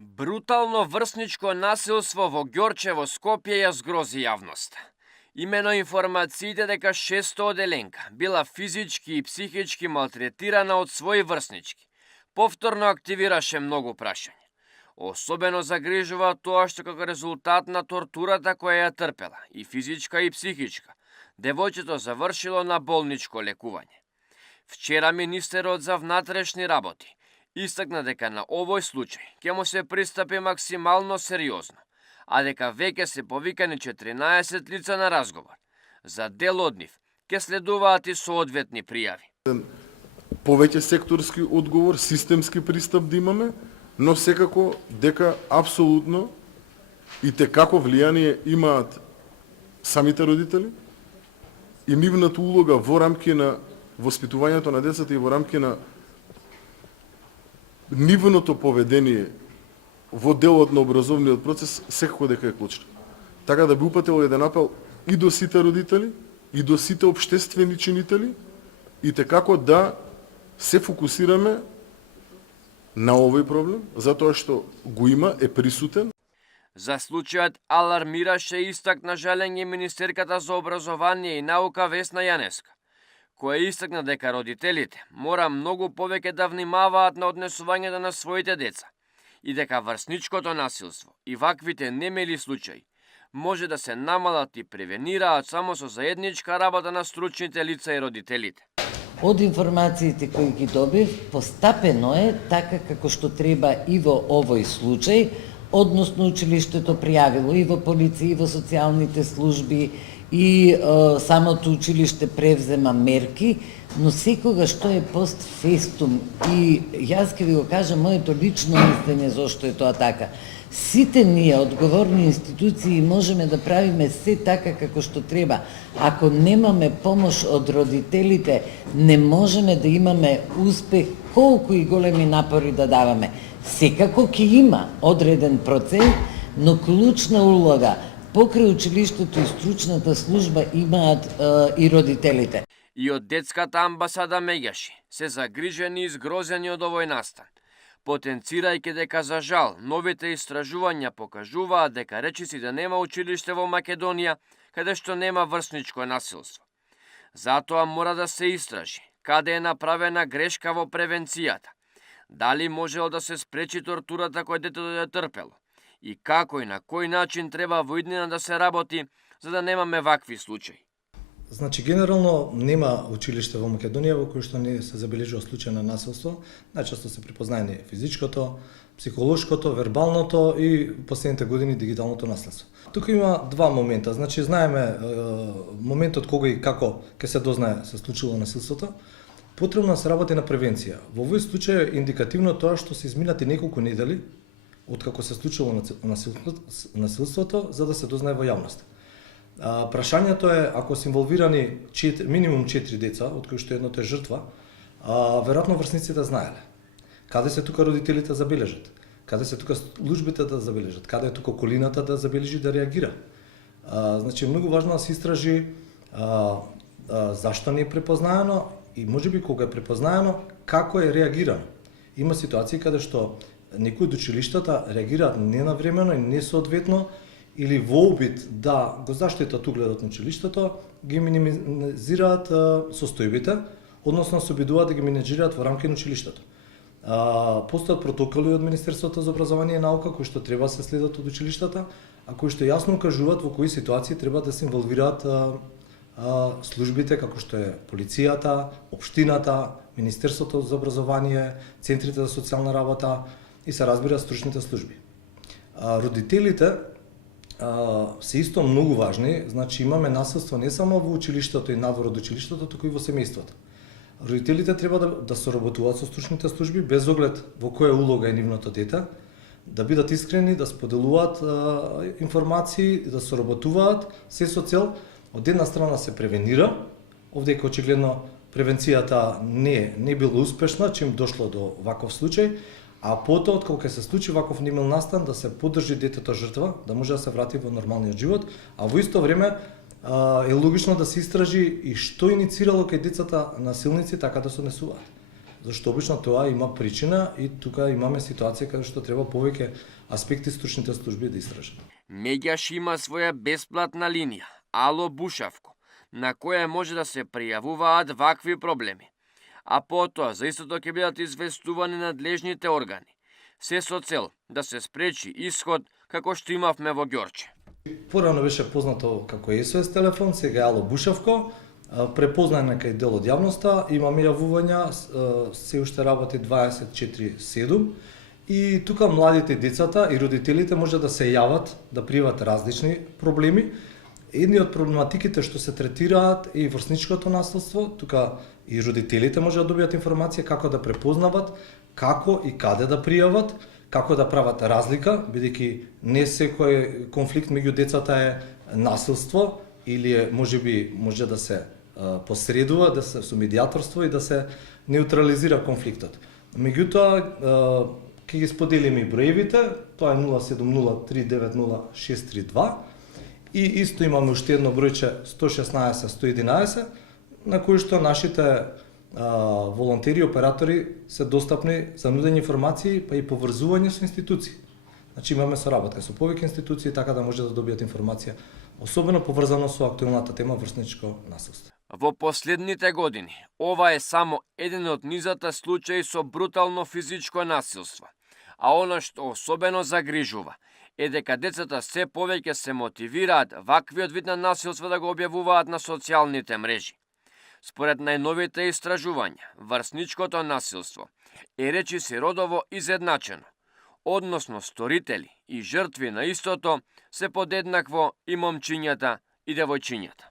Брутално врсничко насилство во Ѓорчево, Скопје ја згрози јавноста. Имено информациите дека 600 оделенка била физички и психички малтретирана од своји врснички, повторно активираше многу прашања. Особено загрижува тоа што како резултат на тортурата која ја трпела, и физичка и психичка, девојчето завршило на болничко лекување. Вчера министерот за внатрешни работи истакна дека на овој случај ќе му се пристапи максимално сериозно, а дека веќе се повикани 14 лица на разговор. За дел од нив ќе следуваат и соодветни пријави. Повеќе секторски одговор, системски пристап да имаме, но секако дека апсолутно и како влијание имаат самите родители и нивната улога во рамки на воспитувањето на децата и во рамки на нивното поведение во делот на образовниот процес секако дека е клучно. Така да би упатил еден апел и до сите родители, и до сите општествени чинители, и како да се фокусираме на овој проблем, затоа што го има, е присутен. За случајот алармираше и истакна жалење министерката за образование и наука Весна Јаневска, која истакна дека родителите мора многу повеќе да внимаваат на однесувањето на своите деца и дека врсничкото насилство и ваквите немили случаи може да се намалат и превенираат само со заедничка работа на стручните лица и родителите. Од информациите кои ги добив, постапено е така како што треба и во овој случај, односно училиштето пријавило и во полиција, и во социјалните служби, и самото училиште превзема мерки, но секогаш што е постфестум, и јас ќе ви го кажам моето лично мислење зошто е тоа така. Сите ние, одговорни институции, можеме да правиме се така како што треба. Ако немаме помош од родителите, не можеме да имаме успех колку и големи напори да даваме. Секако ќе има одреден процент, но клучна улога покрај училиштето и стручната служба имаат и родителите. И од детската амбасада Меѓаши се загрижени и згрозени од овој настан, потенцирајќи дека за жал новите истражувања покажуваат дека речиси да нема училиште во Македонија каде што нема врсничко насилство. Затоа мора да се истражи каде е направена грешка во превенцијата, дали можело да се спречи тортурата која детето ја трпело и како и на кој начин треба во иднина да се работи за да немаме вакви случаи. Значи, генерално нема училиште во Македонија во кој што не се забележува случај на насилство. Најчесто се припознаени физичкото, психолошкото, вербалното и последните години дигиталното наследство. Тука има два момента. Значи, знаеме моментот кога и како ќе се дознае се случило насилството. Потребно да се работи на превенција. Во овој случај е индикативно тоа што се изминати неколку недели откако се случило насилството, за да се дознае во јавност. Прашањето е, ако се инволвирани минимум 4 деца, од кои што едното е жртва, веројатно врсниците знаеле. Каде се тука родителите забележат? Каде се тука службите да забележат? Каде е тука околината да забележи, да реагира? Значи, многу важно да се истражи зашто не е препознаено и можеби кога е препознаено, како е реагирано. Има ситуации каде што некои од училиштата реагираат ненавремено и несоодветно или во обид да го заштитат угледот на училиштето, ги минимизираат состојбите, односно се обидуваат да ги менеџираат во рамки на училиштето. Постојат протоколи од Министерството за образование и наука кои што треба да се следат од училиштата, а кои што јасно укажуваат во кои ситуации треба да се инволвираат службите како што е полицијата, општината, Министерството за образование, центрите за социјална работа и се разбира стручните служби. Родителите се исто многу важни, значи имаме насилство не само во училиштето и надвор од училиштето, туку и во семејството. Родителите треба да соработуваат со стручните служби без оглед во која улога е нивното дете, да бидат искрени, да споделуваат информации, да соработуваат, се со цел од една страна се превенира, овдека очигледно превенцијата не била успешна, чим дошло до ваков случај, а потоа, откога се случи ваков немил настан, да се поддржи детето жртва, да може да се врати во нормалниот живот, а во исто време е логично да се истражи и што иницирало кај децата насилници така да се однесуваат. зашто обично тоа има причина и тука имаме ситуација каде што треба повеќе аспекти стручните служби да истражат. Меѓаш има своја бесплатна линија, Ало Бушавко, на која може да се пријавуваат вакви проблеми. А потоа за истото ќе бидат известувани надлежните органи. Се со цел да се спречи исход како што имавме во Ѓорче. Порано беше познато како SOS телефон, сега е Ало Бушавко, препознан е кај дел од јавноста, имаме јавувања, се уште работи 24/7 и тука младите, децата и родителите може да се јават, да пријават различни проблеми. Едни од проблематиките што се третираат е и врсничкото насилство, тука и родителите може да добијат информација како да препознават, како и каде да пријават, како да прават разлика, бидејќи не секој конфликт меѓу децата е насилство или може да се посредува, да се со медијаторство и да се неутрализира конфликтот. Меѓутоа ќе ги споделиме и броевите, тоа е 070-390-632 и исто имаме уште едно бројче 116-111 на кој што нашите волонтери и оператори се достапни за нудење информации, па и поврзување со институции. Значи имаме соработка со повеќе институции така да може да добијат информација, особено поврзано со актуелната тема врсничко насилство. Во последните години, ова е само еден од низата случаи со брутално физичко насилство. А она што особено загрижува е дека децата се повеќе се мотивираат ваквиот вид на насилство да го објавуваат на социјалните мрежи. Според најновите истражувања, врсничкото насилство е речиси родово изедначено, односно сторители и жртви на истото се подеднакво и момчињата и девојчињата.